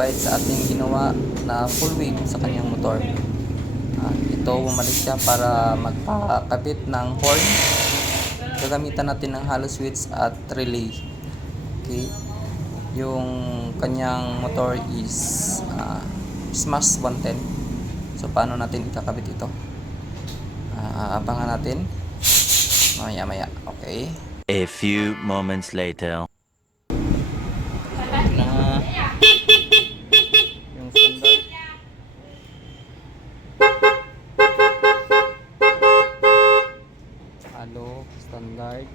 modified sa ating ginawa na full wave sa kanyang motor. Ito, bumalik siya para magpakabit ng horn. Gagamitan natin ng hollow switch at relay. Okay. Yung kanyang motor is Smash 110. So paano natin ikakabit ito? Abangan natin maya. Okay. A few moments later. Na yung standard. Hello, standard.